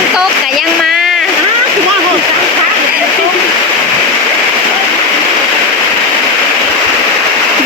นตกก็ยังมาว่าหดจังฟ้า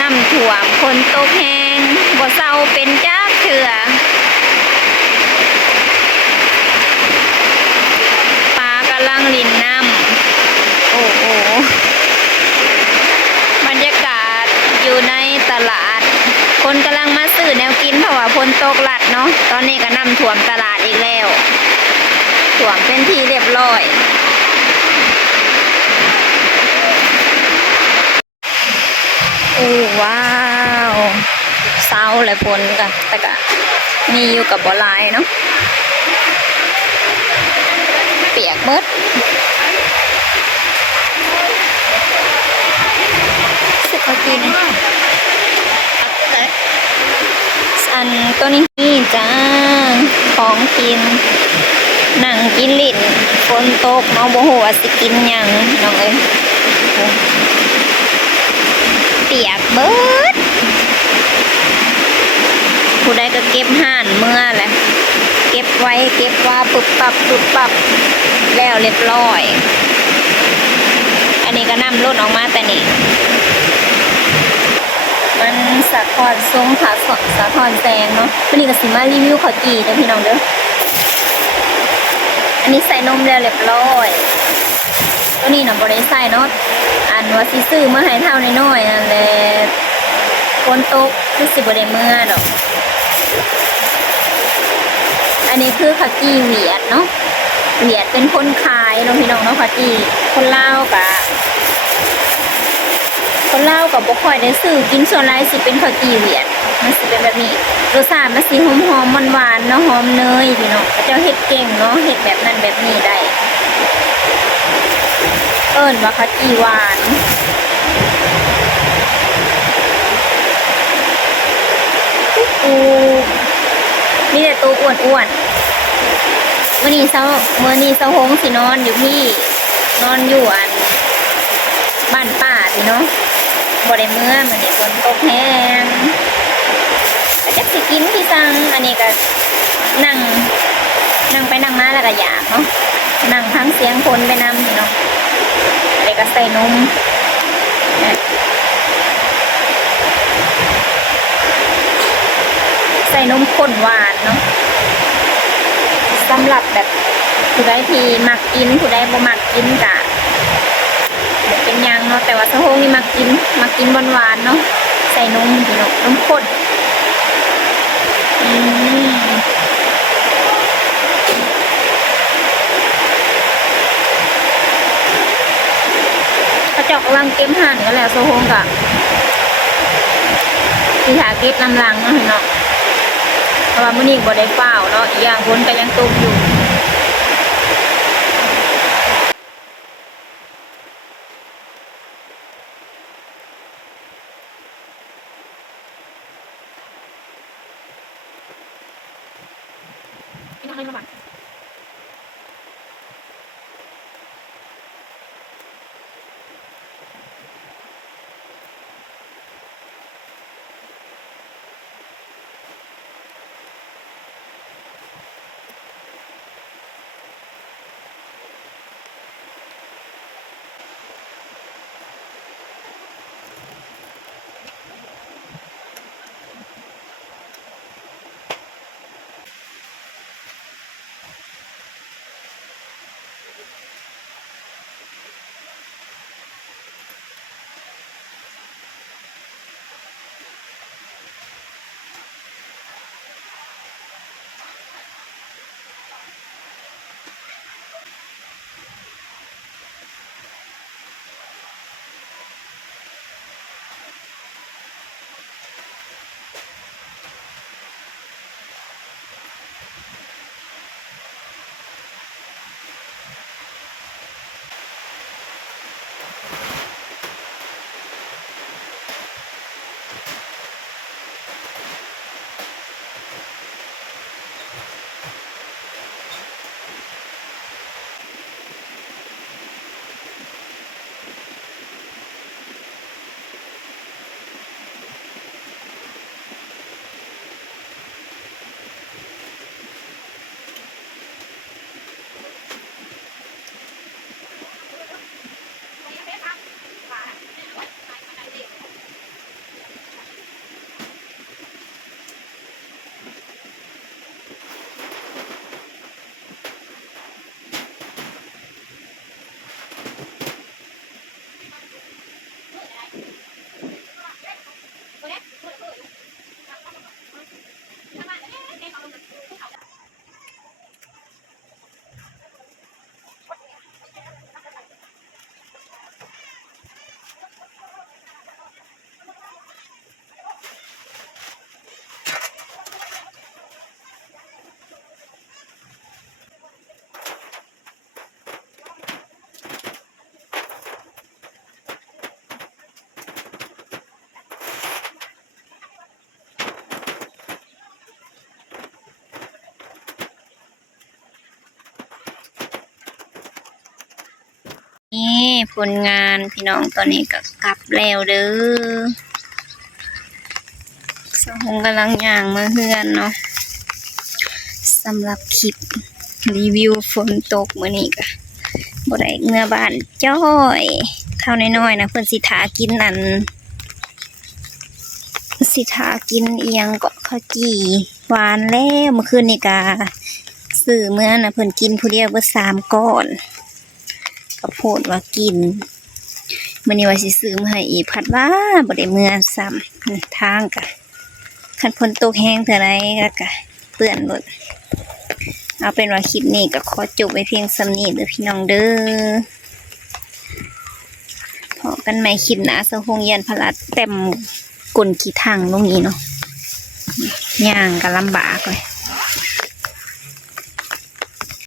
น้ำท่วมฝนตกแห้งบ่เศร้าเป็นจักเถื่อปลากำลังลินน้ำโอ้โหบรรยากาศอยู่ในตลาดคนกำลังมาซื้อแนวกินเพราะว่าฝนตกหลัดเนาะตอนนี้ก็น้ำท่วมตลาดอีกแล้วท่วมเป็นที่เรียบร้อยโอ้ว้าวเศร้าเลยฝนกันแต่ก็มีอยู่กับบ่หลายเนาะเปียกเบิดสึกกินอันตัวนี้นี่จ้าของกินนั่งกินลิ้นฝนตกน้องบ่ฮู้ว่าสิกินหยังน้องเอ้ยเปียกเบิดผู้ใดก็เก็บห่านเมื่อแหละเก็บไว้เก็บว่าปุบปับปุบปับแล้วเรียบร้อยอันนี้ก็นำรถออกมาแต่นี่มันสะท้อนทรงขาสะท้อนแสงเนาะวันนี้ก็สิมารีวิวข้าวจี่เด้อพี่น้องเด้ออันนี้ใส่นมแล้วเรียบร้อยตัวนี้น่ะบ่ได้ใส่เนาะอันว่าสิซื้อมาให้เท่าน้อยๆนั่นแหละฝนตกคือสิบ่ได้เมื่อดอกอันนี้คือข้าวจี่เวียดเนาะเวียดเป็นคนขายเนาะพี่น้องเนาะข้าวจี่คนลาวกะคนลาวกับบ่ค่อยได้ซื้อกินส่วนไรสิเป็นข้าวจี่เวียดมันสิเป็นแบบนี้รสชาติมันสิหอมๆหวานๆเนาะหอมเนยพี่น้องเขาเจ้าเฮ็ดเก่งเนาะเฮ็ดแบบนั้นแบบนี้ได้เอิ้นว่าข้าวจี่หวานมีแต่ตัวอ้วนๆมื้อนี้เช้าหงสินอนอยู่พี่นอนอยู่อันบ้านป้าพี่เนาะบ่ได้เมื่อมื้อนี้ฝนตกแห้งก็จักสิกินที่สั่งอันนี้ก็นั่งไปนั่งมาแล้วก็อยากเนาะนั่งฟังเสียงคนไปนำพี่เนาะแล้วก็ใส่นมใส่นมข้นหวานเนาะสำหรับแบบผู้ใดที่มักกินผู้ใดบ่มักกินกะเป็นยังเนาะแต่ว่าสะโพกนี่มักกินหวานๆเนาะใส่นมพี่น้องนมข้นเขาเจาะกำลังเก็บห่านกันแล้วสะโพกกะที่หาเก็บลำลังเนาะพี่น้องเพราะว่ามื้อนี้บ่ได้เฝ้าเนาะอีกอย่างฝนก็ยังตกอยู่ไม่มา นี่ผลงานพี่น้องตอนนี้ก็กลับแล้วเด้อสหงกำลังย่างมาเฮือนเนาะสำหรับคลิปรีวิวฝนตกมื้อนี้ก็บ่ได้เมื่อบ้านจ้อยเท่าน้อยๆนะเพิ่นสิถากินอันสิถากินอีหยังก็ข้าวจี่หวานแล้วเมื่อคืนนี่ก็ซื้อเมื่อนะเพิ่นกินผู้เดียวเบิด3ก้อนก็โพดว่ากินมื้อนี้ว่าสิซื้อมาให้อีกพัดว่าบ่ได้เมื่อซ้ำนี่ทางก็คันฝนตกแห้งเท่าใดก็เปื้อนหมดเอาเป็นว่าคลิปนี้ก็ขอจบไว้เพียงส่ำนี้เด้อพี่น้องเด้อพอกันใหม่คลิปหน้าสะหงยันพลัดเต็มก้นขี้ถังลงนี้เนาะย่างก็ลำบากเลย